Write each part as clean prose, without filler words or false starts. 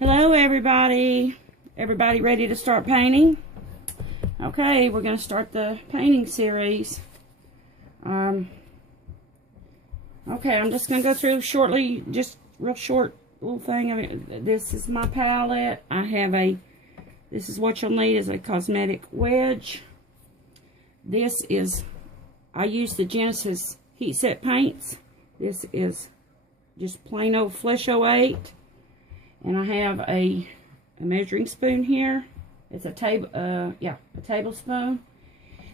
Hello everybody. Everybody ready to start painting? Okay, we're going to start the painting series. Okay, I'm just going to go through shortly, just real short little thing. I mean, this is my palette. This is what you'll need is a cosmetic wedge. This is, I use the Genesis heat set paints. This is just plain old Flesh 08. And I have a measuring spoon here. It's a tablespoon.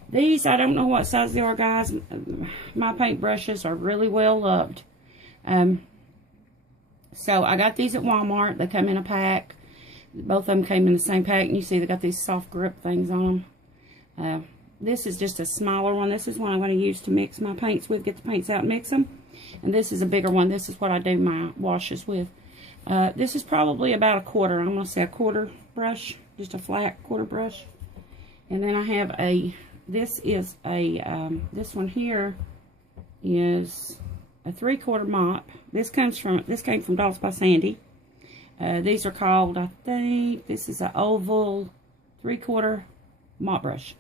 These, I don't know what size they are, guys. My paintbrushes are really well loved. So I got these at Walmart. They come in a pack. Both of them came in the same pack. And you see they got these soft grip things on them. This is just a smaller one. This is one I'm going to use to mix my paints with. Get the paints out and mix them. And this is a bigger one. This is what I do my washes with. This is probably about a quarter. I'm going to say a quarter brush. Just a flat quarter brush. And then I have this one here is a 3/4 mop. This came from Dolls by Sandy. These are called, I think, this is an oval 3/4 mop brush.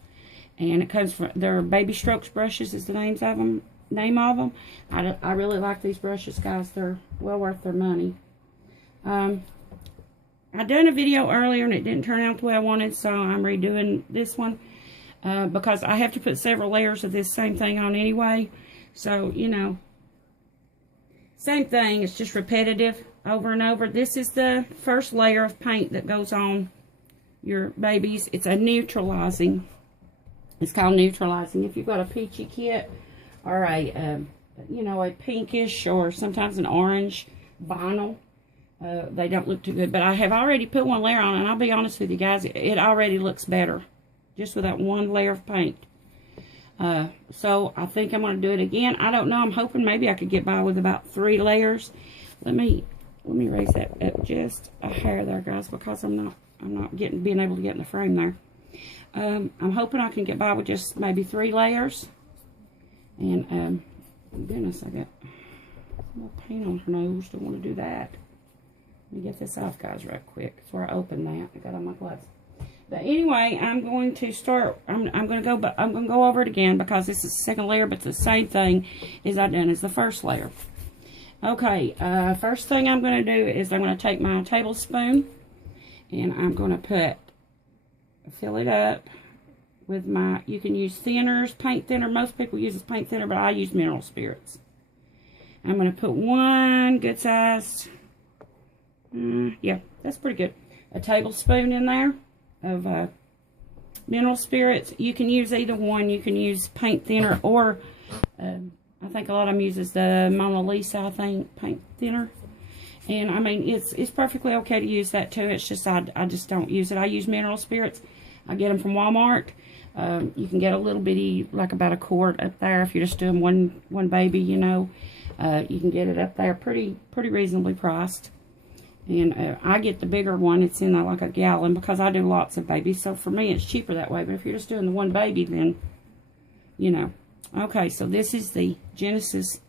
And it comes from, they're Baby Strokes brushes is the name of them. I really like these brushes, guys. They're well worth their money. I done a video earlier and it didn't turn out the way I wanted, so I'm redoing this one because I have to put several layers of this same thing on anyway. So, you know, same thing. It's just repetitive over and over. This is the first layer of paint that goes on your babies. It's a neutralizing. It's called neutralizing. If you've got a peachy kit or a pinkish or sometimes an orange vinyl, they don't look too good. But I have already put one layer on, and I'll be honest with you guys, it already looks better just with that one layer of paint. So I think I'm going to do it again. I don't know. I'm hoping maybe I could get by with about 3 layers. Let me raise that up just a hair there, guys, because I'm not being able to get in the frame there. I'm hoping I can get by with just maybe 3 layers. And goodness, I got more paint on her nose. Don't want to do that. Let me get this off, guys, right quick. That's where I opened that. I got on my gloves. But anyway, I'm going to start. I'm going to go over it again because this is the second layer, but it's the same thing as I done as the first layer. Okay, first thing I'm going to do is I'm going to take my tablespoon and I'm going to fill it up with my. You can use thinners, paint thinner. Most people use paint thinner, but I use mineral spirits. I'm going to put one good size. Yeah, that's pretty good. A tablespoon in there of mineral spirits. You can use either one. You can use paint thinner or I think a lot of them uses the Mona Lisa, I think, paint thinner. And I mean, it's perfectly okay to use that too. It's just I just don't use it. I use mineral spirits. I get them from Walmart. You can get a little bitty, like about a quart up there if you're just doing one baby. You know, you can get it up there pretty reasonably priced. And I get the bigger one. It's in like a gallon because I do lots of babies. So for me, it's cheaper that way. But if you're just doing the one baby, then, you know. Okay, so this is the Genesis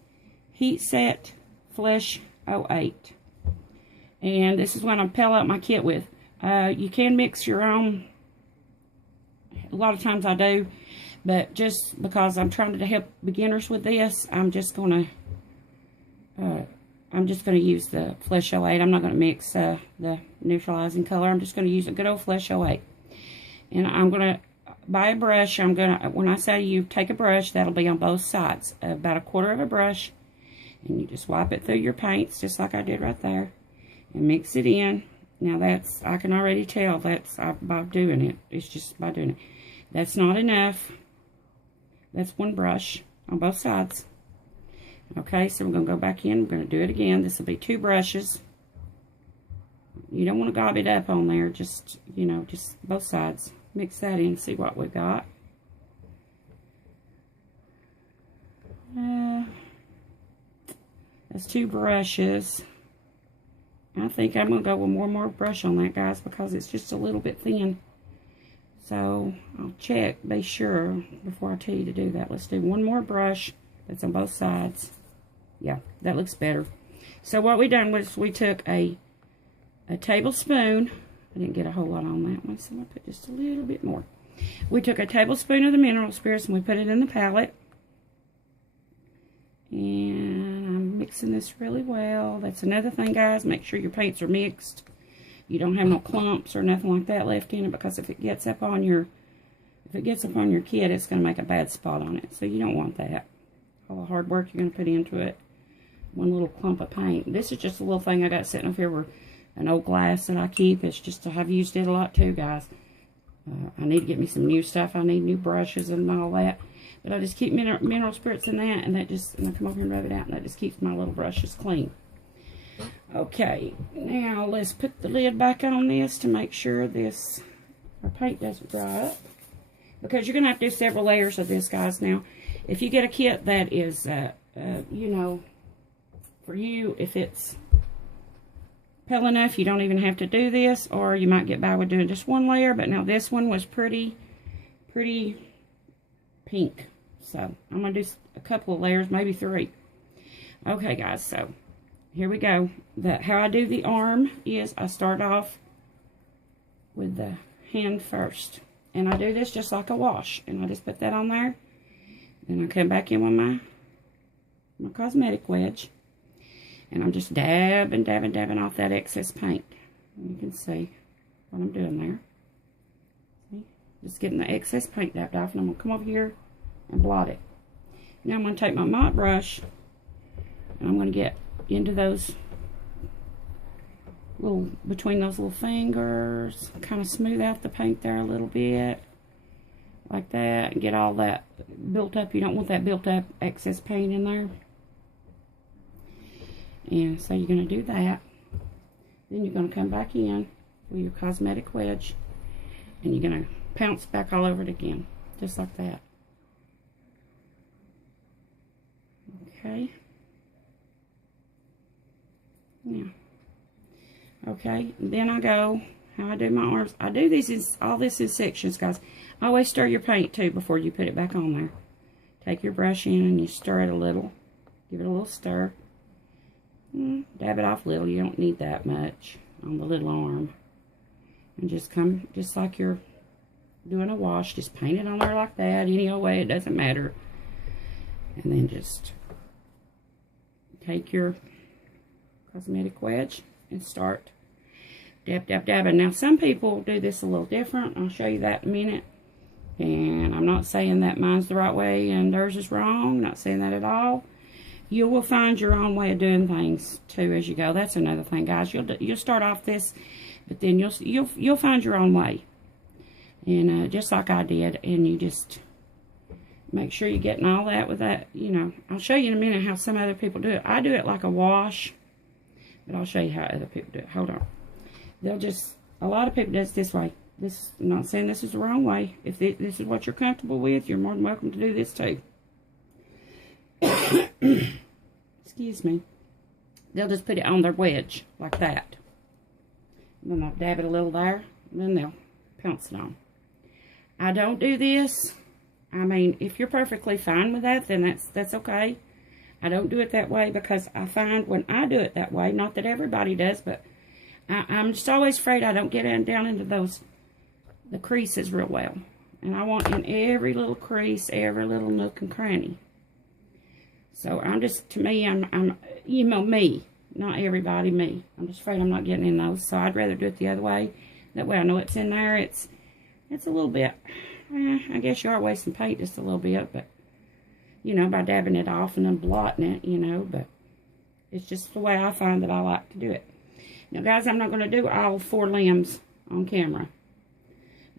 Heat Set Flesh 08. And this is what I'm pelling out my kit with. You can mix your own. A lot of times I do. But just because I'm trying to help beginners with this, I'm just going to use the Flesh 08. I'm not going to mix the neutralizing color. I'm just going to use a good old Flesh 08. And I'm going to buy a brush. When I say you take a brush, that'll be on both sides. About a quarter of a brush. And you just wipe it through your paints, just like I did right there. And mix it in. Now I can already tell that's by doing it. It's just by doing it. That's not enough. That's one brush on both sides. Okay, so we're going to go back in. We're going to do it again. This will be 2 brushes. You don't want to gob it up on there. Just, you know, just both sides. Mix that in. See what we got. That's 2 brushes. I think I'm going to go with one more brush on that, guys, because it's just a little bit thin. So, I'll check, be sure, before I tell you to do that. Let's do one more brush that's on both sides. Yeah, that looks better. So what we done was we took a a tablespoon. I didn't get a whole lot on that one, so I'm going to put just a little bit more. We took a tablespoon of the mineral spirits and we put it in the palette. And I'm mixing this really well. That's another thing, guys. Make sure your paints are mixed. You don't have no clumps or nothing like that left in it, because if it gets up on your kit, it's going to make a bad spot on it. So you don't want that. All the hard work you're going to put into it. One little clump of paint. This is just a little thing I got sitting up here with an old glass that I keep. It's just, I've used it a lot too, guys. I need to get me some new stuff. I need new brushes and all that. But I just keep mineral spirits in that, and that just, and I come over here and rub it out, and that just keeps my little brushes clean. Okay, now let's put the lid back on this to make sure our paint doesn't dry up. Because you're going to have to do several layers of this, guys. Now, if you get a kit that is, you know, for you, if it's pale enough, you don't even have to do this, or you might get by with doing just one layer. But now this one was pretty pink, so I'm gonna do a couple of layers, maybe 3. Okay, guys, so here we go. How I do the arm is I start off with the hand first, and I do this just like a wash, and I just put that on there. Then I come back in with my cosmetic wedge. And I'm just dabbing off that excess paint. And you can see what I'm doing there. See? Just getting the excess paint dabbed off. And I'm going to come over here and blot it. Now I'm going to take my mop brush. And I'm going to get into those little, between those little fingers. Kind of smooth out the paint there a little bit. Like that. And get all that built up. You don't want that built up excess paint in there. And so you're going to do that. Then you're going to come back in with your cosmetic wedge. And you're going to pounce back all over it again. Just like that. Okay. Now. Okay. And then I go, how I do my arms. I do all this in sections, guys. Always stir your paint too before you put it back on there. Take your brush in and you stir it a little. Give it a little stir. Dab it off a little. You don't need that much on the little arm. And just come, just like you're doing a wash, just paint it on there like that. Any old way, it doesn't matter. And then just take your cosmetic wedge and start dabbing. Now, some people do this a little different. I'll show you that in a minute. And I'm not saying that mine's the right way and theirs is wrong. Not saying that at all. You will find your own way of doing things too as you go. That's another thing, guys. You'll start off this, but then you'll find your own way, and just like I did. And you just make sure you're getting all that with that. You know, I'll show you in a minute how some other people do it. I do it like a wash, but I'll show you how other people do it. Hold on. A lot of people do it this way. I'm not saying this is the wrong way. If this is what you're comfortable with, you're more than welcome to do this too. Excuse me. They'll just put it on their wedge like that. And then they'll dab it a little there. And then they'll pounce it on. I don't do this. I mean, if you're perfectly fine with that, then that's okay. I don't do it that way because I find when I do it that way, not that everybody does, but I'm just always afraid I don't get down into the creases real well. And I want in every little crease, every little nook and cranny. So I'm just, to me, I'm you know, me, not everybody, me. I'm just afraid I'm not getting in those, so I'd rather do it the other way. That way I know it's in there. It's a little bit, I guess you are wasting paint just a little bit, but, you know, by dabbing it off and then blotting it, you know, but it's just the way I find that I like to do it. Now, guys, I'm not going to do all 4 limbs on camera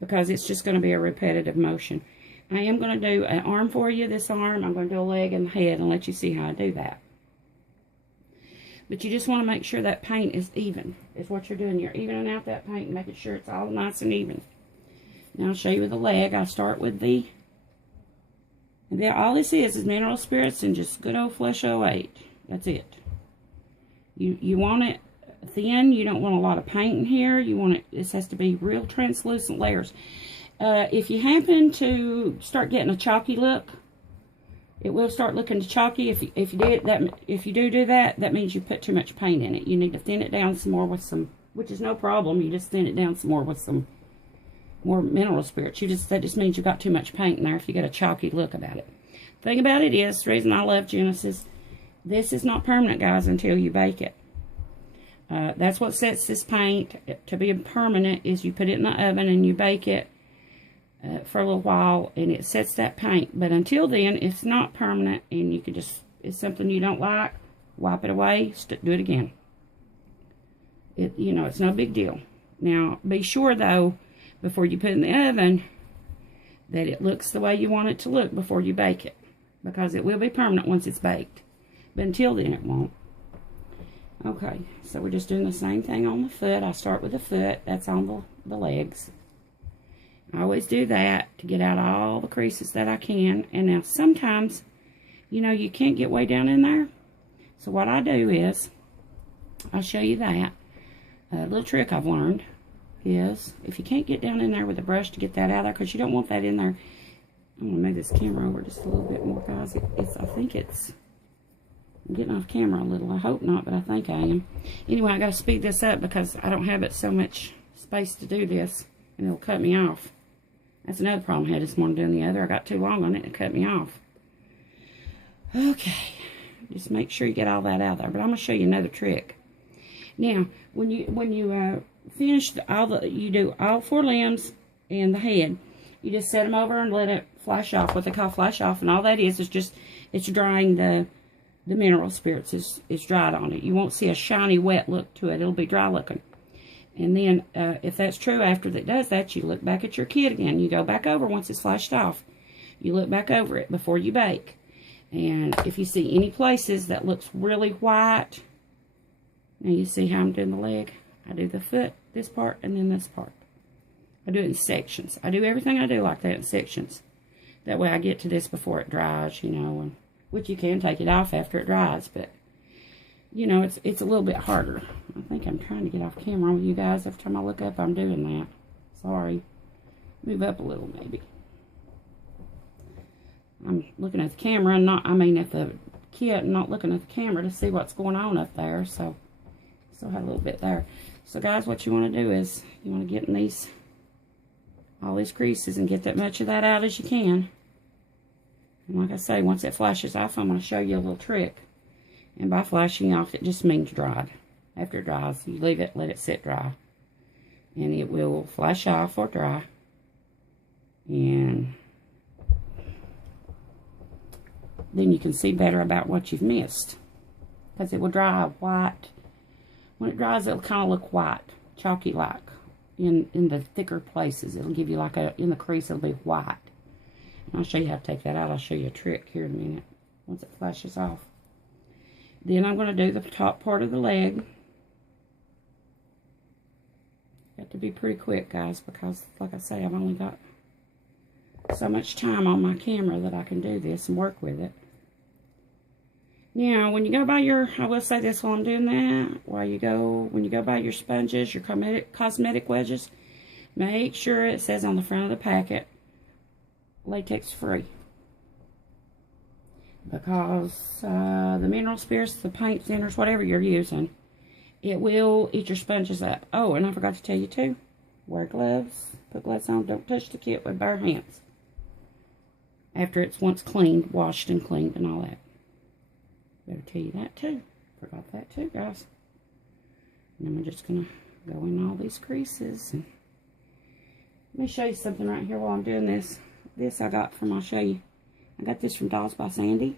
because it's just going to be a repetitive motion. I am going to do an arm for you, this arm. I'm going to do a leg and the head and let you see how I do that. But you just want to make sure that paint is even, is what you're doing. You're evening out that paint and making sure it's all nice and even. Now I'll show you with the leg. I'll start with and then all this is mineral spirits and just good old Flesh 08. That's it. You want it thin. You don't want a lot of paint in here. You want it, this has to be real translucent layers. If you happen to start getting a chalky look, it will start looking chalky. If you do that, that means you put too much paint in it. You need to thin it down some more with some which is no problem. You just thin it down some more with some more mineral spirits. That just means you got too much paint in there if you get a chalky look about it. Thing about it is, the reason I love Genesis, this is not permanent, guys, until you bake it. That's what sets this paint to be permanent, is you put it in the oven and you bake it for a little while, and it sets that paint. But until then, it's not permanent, and you can just, it's something you don't like, wipe it away, do it again. You know, it's no big deal. Now, be sure, though, before you put it in the oven, that it looks the way you want it to look before you bake it, because it will be permanent once it's baked. But until then, it won't. Okay, so we're just doing the same thing on the foot. I start with the foot. That's on the legs. I always do that to get out all the creases that I can. And now sometimes, you know, you can't get way down in there. So what I do is, I'll show you that. A little trick I've learned is, if you can't get down in there with a brush to get that out of there, because you don't want that in there. I'm going to move this camera over just a little bit more, guys. I think I'm getting off camera a little. I hope not, but I think I am. Anyway, I got to speed this up because I don't have it so much space to do this, and it'll cut me off. That's another problem I had this morning doing the other. I got too long on it and it cut me off. Okay, just make sure you get all that out there. But I'm going to show you another trick. Now, when you finish you do all 4 limbs and the head, you just set them over and let it flash off. What they call flash off, and all that is just, it's drying the mineral spirits is dried on it. You won't see a shiny, wet look to it. It'll be dry looking. And then, if that's true, after it does that, you look back at your kit again. You go back over once it's flashed off. You look back over it before you bake. And if you see any places that looks really white, now you see how I'm doing the leg. I do the foot, this part, and then this part. I do it in sections. I do everything I do like that in sections. That way I get to this before it dries, you know, and which you can take it off after it dries, but, you know, it's a little bit harder. I think I'm trying to get off camera with you guys. Every time I look up, I'm doing that. Sorry. Move up a little, maybe. I'm looking at the camera and at the kit and not looking at the camera to see what's going on up there, so still have a little bit there. So, guys, what you want to do is, you want to get in all these creases and get that much of that out as you can. And like I say, once it flashes off, I'm going to show you a little trick. And by flashing off, it just means dried. After it dries, you leave it, let it sit dry. And it will flash off or dry. And then you can see better about what you've missed. Because it will dry white. When it dries, it'll kind of look white, chalky-like. In the thicker places, it'll give you like in the crease, it'll be white. I'll show you how to take that out. I'll show you a trick here in a minute once it flashes off. Then I'm going to do the top part of the leg. Got to be pretty quick, guys, because like I say, I've only got so much time on my camera that I can do this and work with it. Now, when you go by I will say this while I'm doing that, when you go by your sponges, your cosmetic wedges, make sure it says on the front of the packet, latex free, because the mineral spirits, the paint thinners, whatever you're using, it will eat your sponges up. Oh, and I forgot to tell you too, wear gloves, put gloves on, don't touch the kit with bare hands after it's once cleaned, washed and cleaned and all that. Better tell you that too. Forgot that too, guys. And then we're just gonna go in all these creases. And let me show you something right here while I'm doing this. This I got I'll show you. I got this from Dolls by Sandy.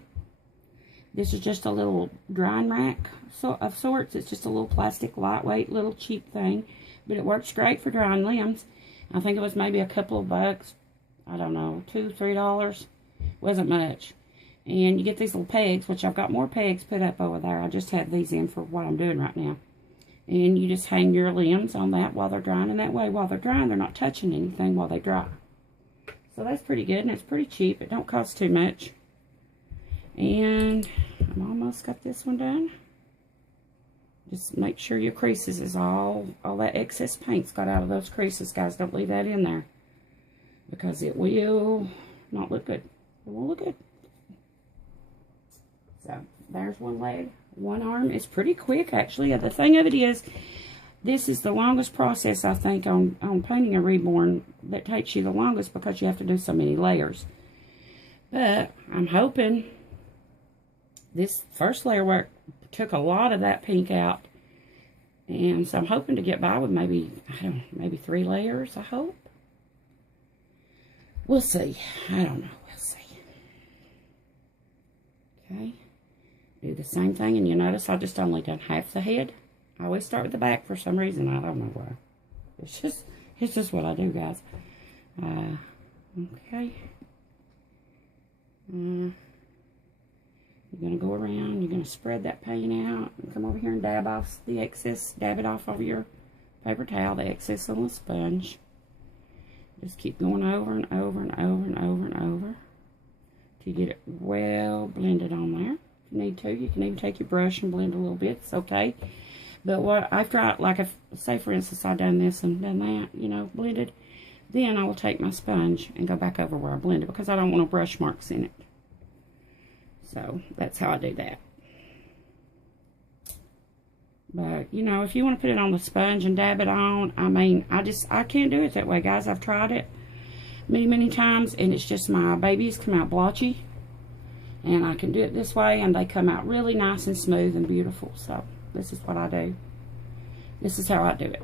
This is just a little drying rack of sorts. It's just a little plastic, lightweight, little cheap thing. But it works great for drying limbs. I think it was maybe a couple of bucks. I don't know, $2, $3. Wasn't much. And you get these little pegs, which I've got more pegs put up over there. I just had these in for what I'm doing right now. And you just hang your limbs on that while they're drying. And that way, while they're drying, they're not touching anything while they dry. So that's pretty good, and it's pretty cheap. It don't cost too much. And I'm almost got this one done. Just make sure your creases is all that excess paint's got out of those creases, guys. Don't leave that in there, because it will not look good. It won't look good. So there's one leg, one arm. It's pretty quick, actually. The thing of it is, This is the longest process, I think, on painting a Reborn, that takes you the longest because you have to do so many layers. But I'm hoping this first layer work took a lot of that pink out. And so I'm hoping to get by with maybe, I don't know, maybe 3 layers, I hope. We'll see. I don't know. We'll see. Okay. Do the same thing, and you notice I just only done half the head. I always start with the back for some reason. I don't know why. It's just what I do, guys. Okay. You're going to go around. You're going to spread that paint out. And come over here and dab off the excess. Dab it off over your paper towel, the excess on the sponge. Just keep going over and over and over and over and over till you get it well blended on there. If you need to, you can even take your brush and blend a little bit. It's okay. But what after I, like if, say for instance, I done this and done that, you know, blended, then I will take my sponge and go back over where I blended because I don't want no brush marks in it. So that's how I do that. But, you know, if you want to put it on the sponge and dab it on, I mean, I can't do it that way, guys. I've tried it many times, and it's just my babies come out blotchy. And I can do it this way, and they come out really nice and smooth and beautiful. So this is what I do. This is how I do it.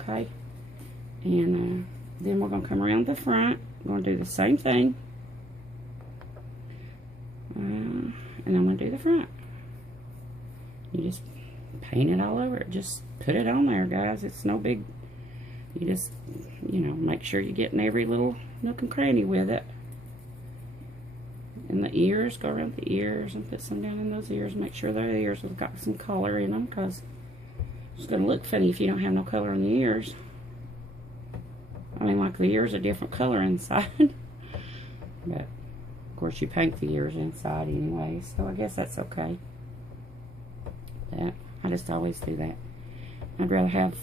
Okay. And then we're going to come around the front. We're going to do the same thing. And I'm going to do the front. You just paint it all over it. Just put it on there, guys. It's no big. You just, you know, make sure you're getting every little nook and cranny with it. And the ears, go around the ears and put some down in those ears. Make sure their ears have got some color in them, because it's going to look funny if you don't have no color in the ears. I mean, like the ears are different color inside. But, of course, you paint the ears inside anyway, so I guess that's okay. That I just always do that. I'd rather have,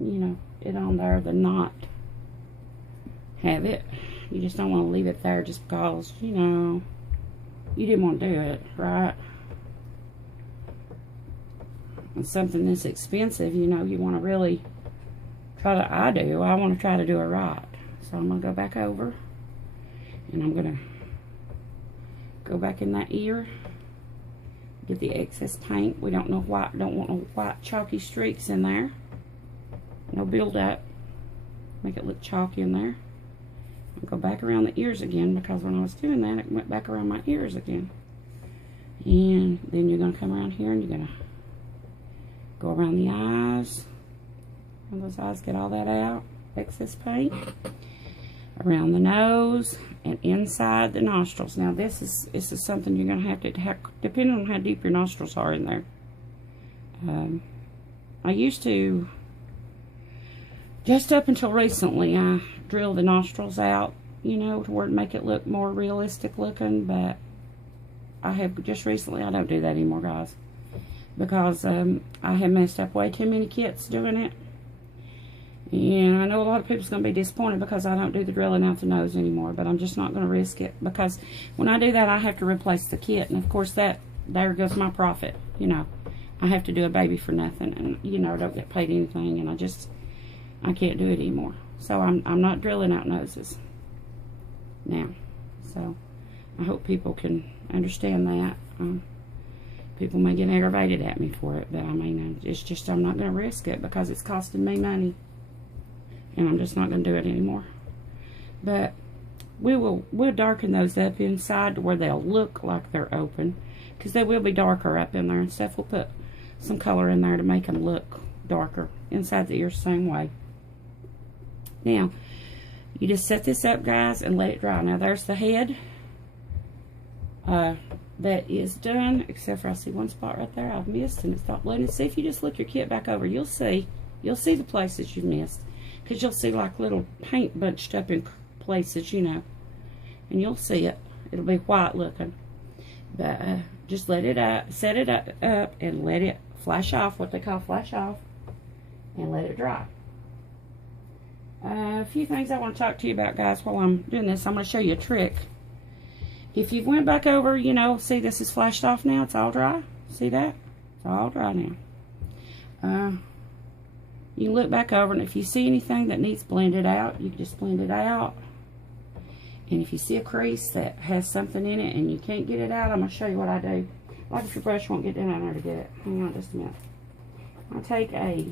you know, it on there than not have it. You just don't want to leave it there just because, you know, you didn't want to do it, right? And something that's expensive, you know, you want to really try to, I want to try to do it right. So I'm going to go back over, and I'm going to go back in that ear, get the excess paint. We don't want no white chalky streaks in there. No build up. Make it look chalky in there. I'll go back around the ears again, because when I was doing that, it went back around my ears again. And then you're going to come around here, and you're going to go around the eyes. And those eyes, get all that out, excess paint. Around the nose and inside the nostrils. Now this is something you're going to have, depending on how deep your nostrils are in there. I used to, just up until recently, I drilled the nostrils out, you know, to where to make it look more realistic looking. But I have just recently, I don't do that anymore, guys, because I have messed up way too many kits doing it. And I know a lot of people's going to be disappointed because I don't do the drilling out the nose anymore, but I'm just not going to risk it, because when I do that, I have to replace the kit, and of course there goes my profit. You know, I have to do a baby for nothing, and you know, don't get paid anything, and I can't do it anymore. So I'm not drilling out noses now. So I hope people can understand that. People may get aggravated at me for it, but I mean, it's just, I'm not going to risk it because it's costing me money. And I'm just not going to do it anymore. But we'll darken those up inside to where they'll look like they're open, because they will be darker up in there and stuff. We'll put some color in there to make them look darker inside the ears, same way. Now, you just set this up, guys, and let it dry. Now, there's the head. That is done, except for I see one spot right there I've missed, and it's not loading. See, if you just look your kit back over, you'll see the places you've missed. Because you'll see like little paint bunched up in places, you know. And you'll see it. It'll be white looking. But just let it up, set it up, and let it flash off, what they call flash off, and let it dry. A few things I want to talk to you about, guys, while I'm doing this. I'm going to show you a trick. If you went back over, you know, see this is flashed off now. It's all dry. See that? It's all dry now. You can look back over, and if you see anything that needs blended out, you can just blend it out. And if you see a crease that has something in it and you can't get it out, I'm going to show you what I do. Like if your brush won't get down there to get it. Hang on just a minute. I'll take a,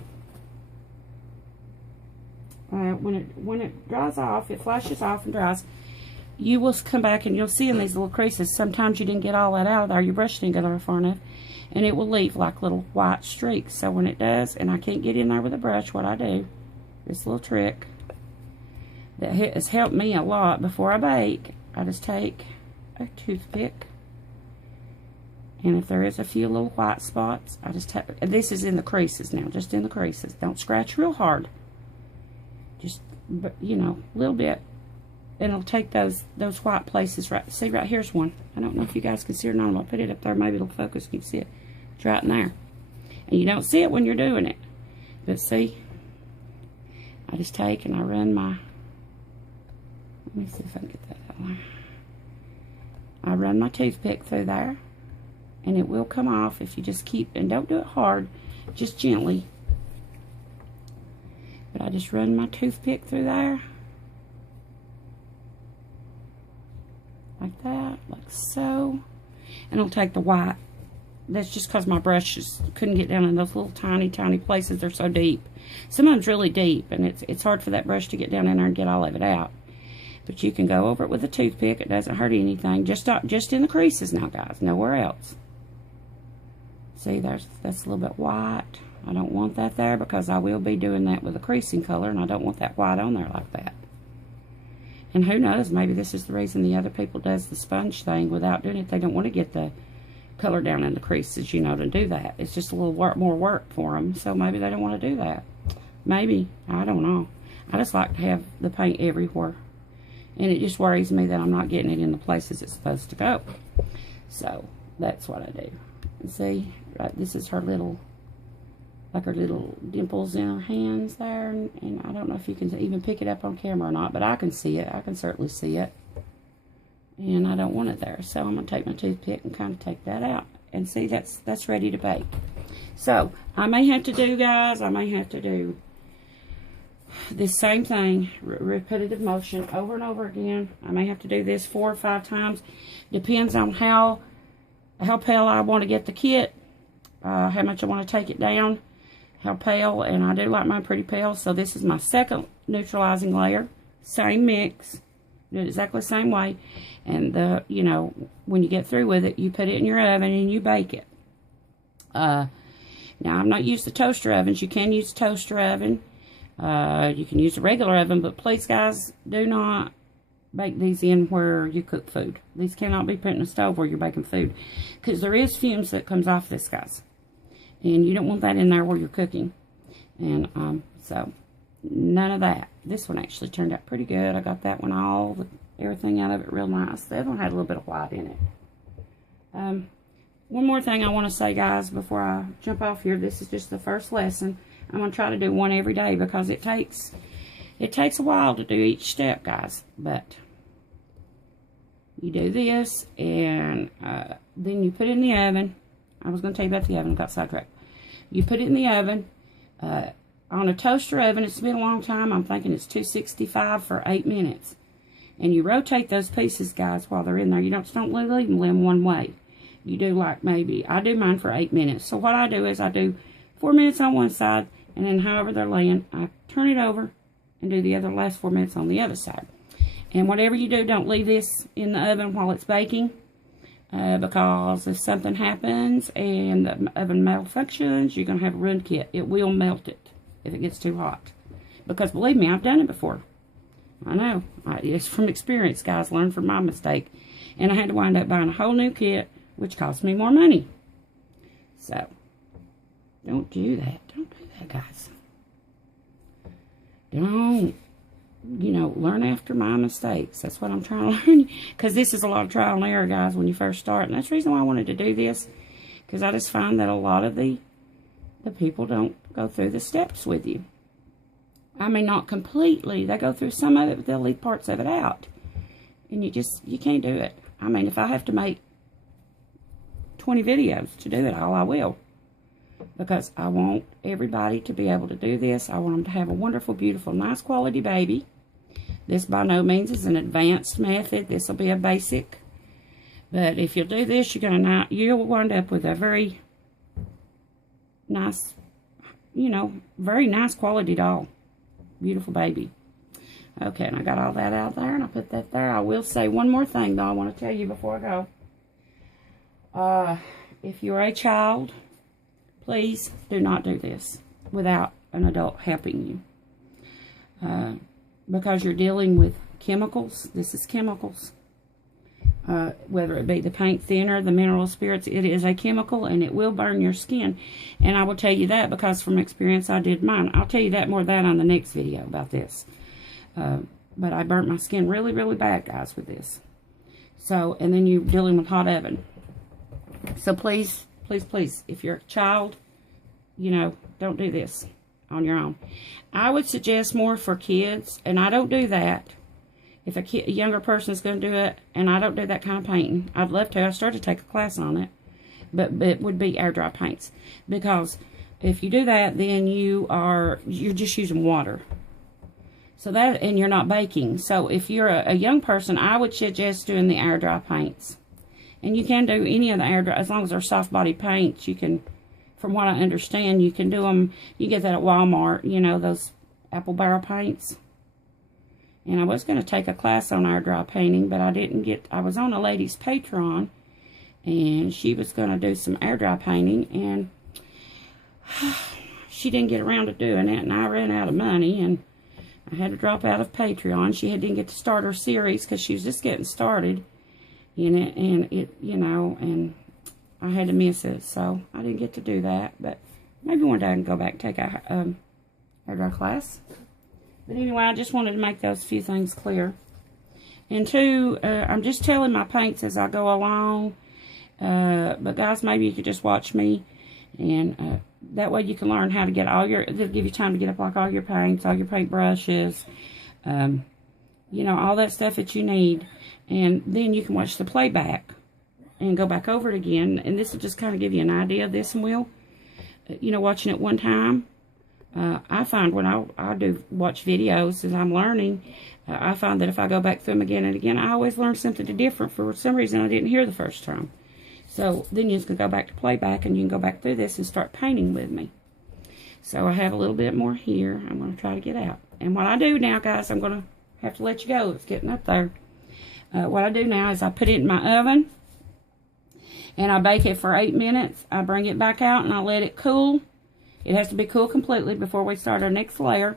when it dries off, it flashes off and dries, you will come back and you'll see in these little creases, sometimes you didn't get all that out of there, your brush didn't go there far enough, and it will leave like little white streaks. So when it does, and I can't get in there with a brush, what I do, this little trick that has helped me a lot before I bake, I just take a toothpick, and if there is a few little white spots, I just tap it. This is in the creases now, just in the creases. Don't scratch real hard. Just, you know, a little bit. And it'll take those white places right. See, right here's one. I don't know if you guys can see it or not. I'll put it up there. Maybe it'll focus. You can see it. It's right in there. And you don't see it when you're doing it. But see, I just take and I run my, let me see if I can get that out there. I run my toothpick through there. And it will come off if you just keep, and don't do it hard, just gently. But I just run my toothpick through there. Like that, like so. And I'll take the white. That's just because my brush just couldn't get down in those little tiny, tiny places. They're so deep. Some of them's really deep, and it's hard for that brush to get down in there and get all of it out. But you can go over it with a toothpick. It doesn't hurt anything. Just in the creases now, guys. Nowhere else. See, that's a little bit white. I don't want that there because I will be doing that with a creasing color, and I don't want that white on there like that. And who knows, maybe this is the reason the other people does the sponge thing without doing it. They don't want to get the color down in the creases, you know, to do that. It's just a little more work for them, so maybe they don't want to do that. Maybe. I don't know. I just like to have the paint everywhere. And it just worries me that I'm not getting it in the places it's supposed to go. So, that's what I do. And see, right, this is her little, like her little dimples in her hands there, and I don't know if you can even pick it up on camera or not, but I can see it. I can certainly see it. And I don't want it there, so I'm going to take my toothpick and kind of take that out. And see, that's ready to bake. So, I may have to do, guys, this same thing, repetitive motion, over and over again. I may have to do this 4 or 5 times. Depends on how pale I want to get the kit, how much I want to take it down, how pale, and I do like mine pretty pale. So this is my second neutralizing layer, same mix, do it exactly the same way, and you know, when you get through with it, you put it in your oven and you bake it. Now I've not used the toaster ovens. You can use a toaster oven, you can use a regular oven, but please guys, do not bake these in where you cook food. These cannot be put in a stove where you're baking food, because there is fumes that comes off this, guys, and you don't want that in there where you're cooking. And so none of that. This one actually turned out pretty good. I got that one everything out of it real nice. The other one had a little bit of white in it. One more thing I want to say, guys, before I jump off here. This is just the first lesson. I'm going to try to do one every day because it takes a while to do each step, guys. But you do this, and then you put it in the oven. I was going to tell you about the oven. I got sidetracked. You put it in the oven. On a toaster oven, it's been a long time. I'm thinking it's 265 for 8 minutes. And you rotate those pieces, guys, while they're in there. You don't leave them one way. You do like maybe, I do mine for 8 minutes. So what I do is I do 4 minutes on one side, and then however they're laying, I turn it over and do the last 4 minutes on the other side. And whatever you do, don't leave this in the oven while it's baking, because if something happens and the oven malfunctions, you're going to have a ruined kit. It will melt it if it gets too hot. Because believe me, I've done it before. I know. It's from experience, guys. Learn from my mistake. And I had to wind up buying a whole new kit, which cost me more money. So, don't do that. Don't do that, guys. Don't, learn after my mistakes. That's what I'm trying to learn. Because this is a lot of trial and error, guys, when you first start. And that's the reason why I wanted to do this. Because I just find that a lot of the people don't go through the steps with you. I mean, not completely. They go through some of it, but they'll leave parts of it out. And you can't do it. I mean, if I have to make 20 videos to do it all, I will. because I want everybody to be able to do this. I want them to have a wonderful, beautiful, nice quality baby. This by no means is an advanced method. This will be a basic. But if you'll do this, you'll wind up with a very nice, you know, very nice quality doll. Beautiful baby. Okay, and I got all that out there, and I put that there. I will say one more thing, though, I want to tell you before I go. If you're a child, please do not do this without an adult helping you. Because you're dealing with chemicals. This is chemicals. Whether it be the paint thinner, the mineral spirits, it is a chemical, and it will burn your skin. And I will tell you that because from experience I did mine. I'll tell you that more than on the next video about this. But I burnt my skin really, really bad, guys, with this. So, and then you're dealing with hot oven. So please, please, please, if you're a child, you know, don't do this on your own. I would suggest more for kids, and I don't do that. If a younger person is going to do it, and I don't do that kind of painting. I'd love to. I started to take a class on it. But it would be air dry paints. Because if you do that, then you're just using water. So that, and you're not baking. So if you're a young person, I would suggest doing the air dry paints. And you can do any of the air dry, as long as they're soft body paints. You can, from what I understand, you can do them, you get that at Walmart, you know, those apple barrel paints. And I was going to take a class on air dry painting, but I didn't get, I was on a lady's Patreon, and she was going to do some air dry painting, and she didn't get around to doing it, and I ran out of money, and I had to drop out of Patreon. She didn't get to start her series because she was just getting started in it, and you know, and I had to miss it, so I didn't get to do that. But maybe one day I can go back and take a air dry class. But anyway, I just wanted to make those few things clear. And two, I'm just telling my paints as I go along. But guys, maybe you could just watch me, and that way you can learn how to get all your, they'll give you time to get up like all your paints, all your paint brushes, you know, all that stuff that you need. And then you can watch the playback and go back over it again. And this will just kind of give you an idea of this, and will, you know, watching it one time. I find when I do watch videos as I'm learning, I find that if I go back through them again and again, I always learn something different for some reason I didn't hear the first time. So then you can go back to playback, and you can go back through this and start painting with me. So I have a little bit more here I'm going to try to get out. And what I do now, guys, I'm going to have to let you go. It's getting up there. What I do now is I put it in my oven, and I bake it for 8 minutes. I bring it back out, and I let it cool. It has to be cool completely before we start our next layer.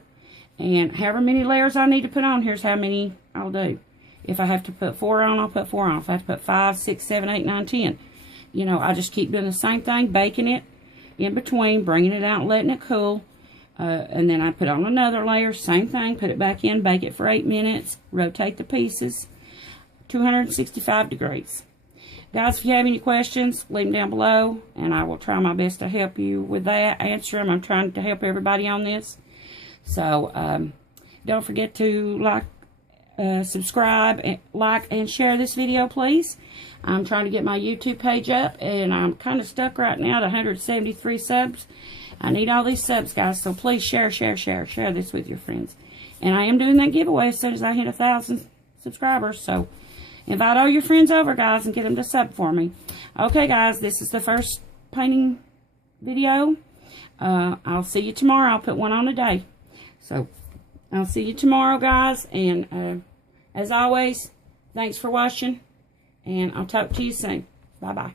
And however many layers I need to put on, here's how many I'll do. If I have to put 4 on, I'll put 4 on. If I have to put 5, 6, 7, 8, 9, 10. You know, I just keep doing the same thing, baking it in between, bringing it out, letting it cool. And then I put on another layer, same thing, put it back in, bake it for 8 minutes, rotate the pieces, 265 degrees. Guys, if you have any questions, leave them down below, and I will try my best to help you with that, answer them. I'm trying to help everybody on this. So, don't forget to subscribe, like, and share this video, please. I'm trying to get my YouTube page up, and I'm kind of stuck right now at 173 subs. I need all these subs, guys, so please share this with your friends. And I am doing that giveaway as soon as I hit 1,000 subscribers, so invite all your friends over, guys, and get them to sub for me. Okay, guys, this is the first painting video. I'll see you tomorrow. I'll put one on a day. So, I'll see you tomorrow, guys. And as always, thanks for watching. And I'll talk to you soon. Bye-bye.